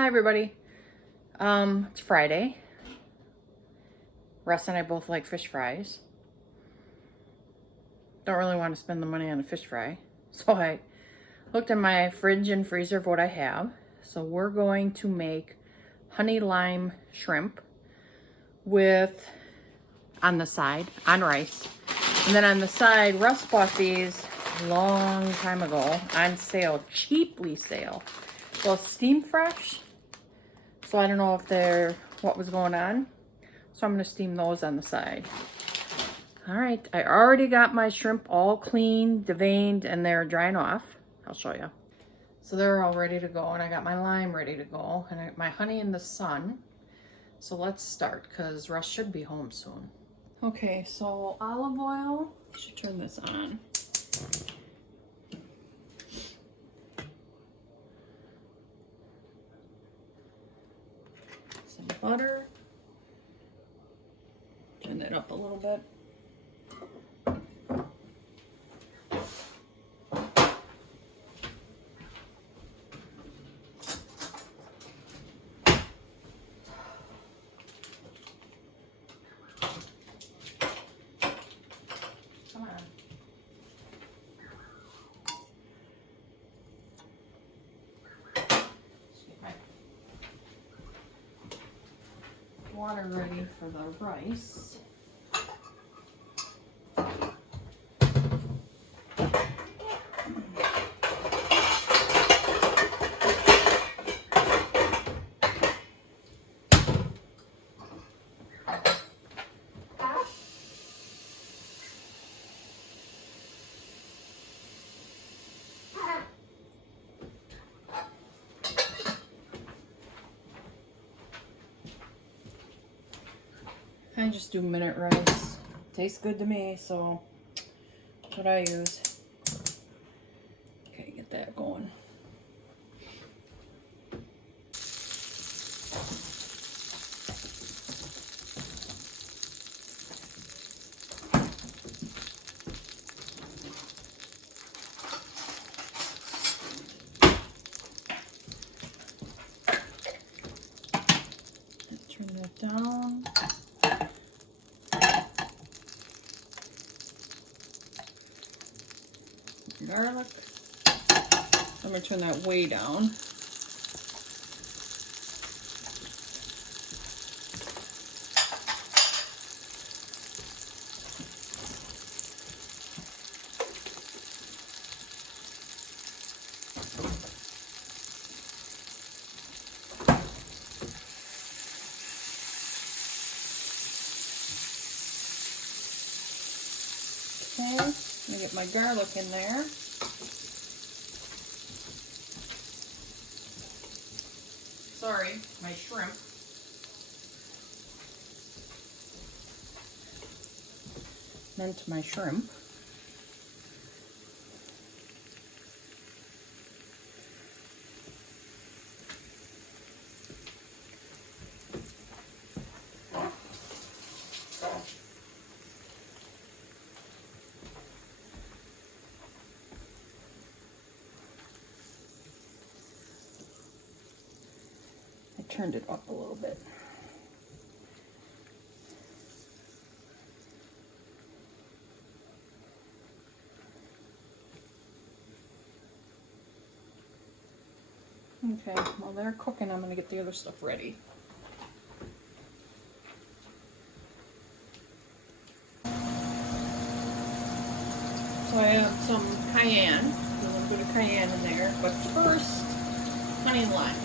Hi everybody. It's Friday. Russ and I both like fish fries. Don't really want to spend the money on a fish fry. So I looked in my fridge and freezer of what I have. So we're going to make honey lime shrimp with, on the side, on rice. And then on the side, Russ bought these a long time ago on sale, cheaply sale. Well, steam fresh. So I don't know if they're, what was going on. So I'm gonna steam those on the side. All right, I already got my shrimp all cleaned, deveined, and they're drying off. I'll show you. So they're all ready to go, and I got my lime ready to go, and my honey in the sun. So let's start, because Russ should be home soon. Okay, so olive oil, I should turn this on. Some butter. Turn that up a little bit. Come on. Let's get my water ready for the rice. I just do minute rice. Tastes good to me, so that's what I use. Okay, get that going. Turn that down. Garlic. I'm going to turn that way down. Okay, let me get my garlic in there. Sorry, my shrimp. Meant my shrimp. Turned it up a little bit. Okay, while they're cooking, I'm going to get the other stuff ready. So I have some cayenne, a little bit of cayenne in there, but first, honey and lime.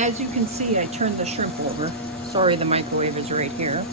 As you can see, I turned the shrimp over. Sorry, the microwave is right here.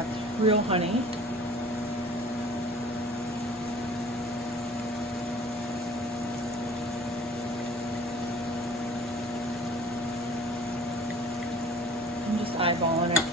got real honey. I'm just eyeballing it.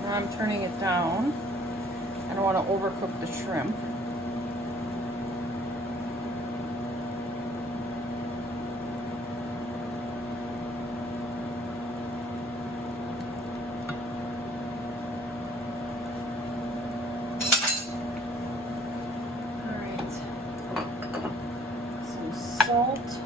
Now I'm turning it down. I don't want to overcook the shrimp. Salt.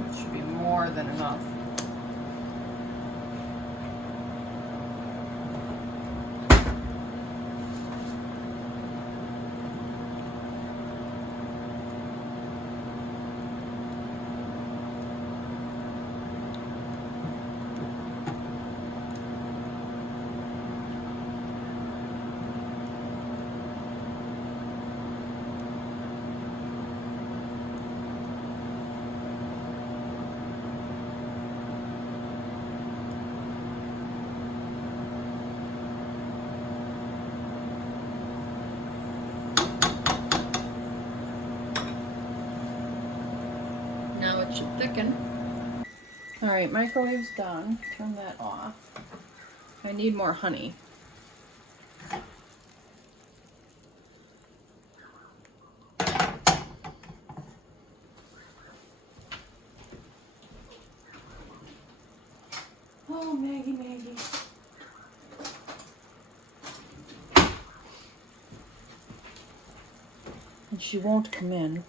That should be more than enough. Now it should thicken. All right, microwave's done. Turn that off. I need more honey. Oh, Maggie. And she won't come in.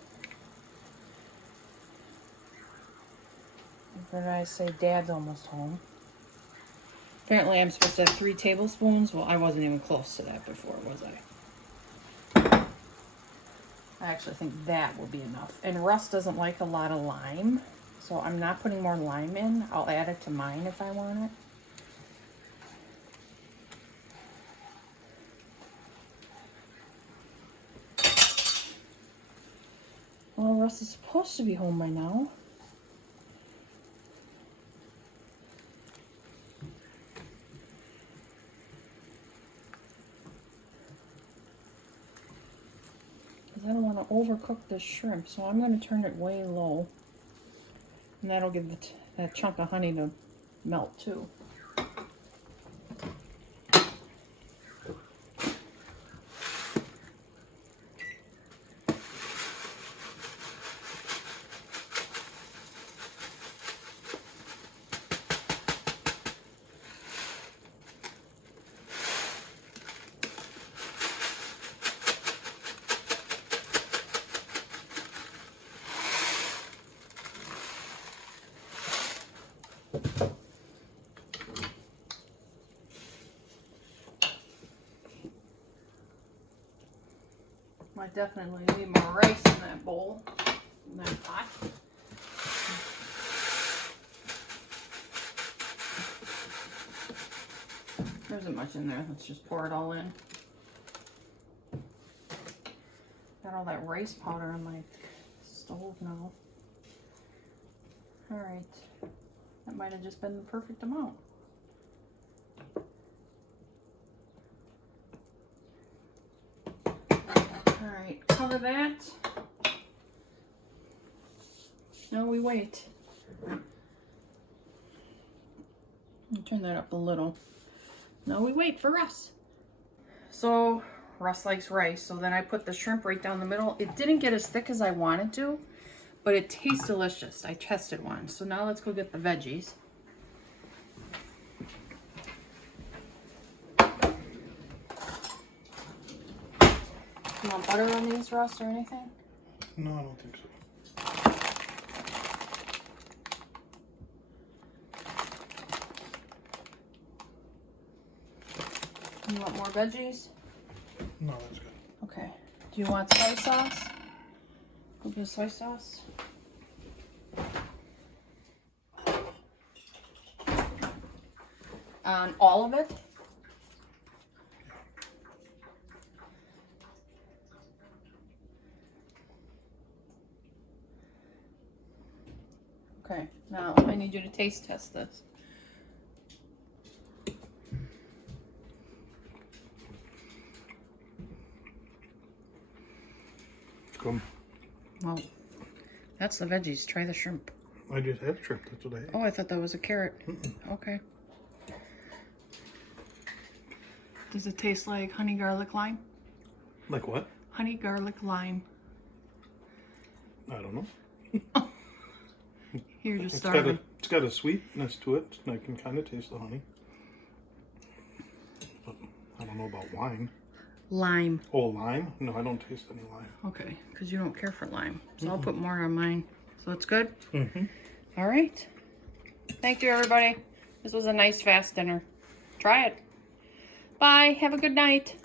What did I say? Dad's almost home. Apparently I'm supposed to have 3 tablespoons. Well, I wasn't even close to that before, was I? I actually think that will be enough. And Russ doesn't like a lot of lime, so I'm not putting more lime in. I'll add it to mine if I want it. Well, Russ is supposed to be home by now. I don't want to overcook this shrimp, so I'm going to turn it way low. And that'll give that chunk of honey to melt too. I definitely need more rice in that bowl, in that pot. There isn't much in there. Let's just pour it all in. Got all that rice powder on my stove now. All right, that might have just been the perfect amount. All right, cover that. Now we wait. Turn that up a little. Now we wait for Russ. So Russ likes rice, so then I put the shrimp right down the middle. It didn't get as thick as I wanted to, but it tastes delicious. I tested one. So now let's go get the veggies. You want butter on these, Russ, or anything? No, I don't think so. You want more veggies? No, that's good. Okay. Do you want soy sauce? A little bit of soy sauce. On all of it? Okay, now I need you to taste test this. Come. Well, that's the veggies. Try the shrimp. I just had shrimp. That's what I ate. Oh, I thought that was a carrot. Okay. Does it taste like honey garlic lime? Like what? Honey garlic lime. I don't know. You're just It's starving. it's got a sweetness to it. I can kind of taste the honey. But I don't know about wine. Lime. Oh, lime? No, I don't taste any lime. Okay, because you don't care for lime. So I'll put more on mine. So it's good? Mm-hmm. All right. Thank you, everybody. This was a nice fast dinner. Try it. Bye. Have a good night.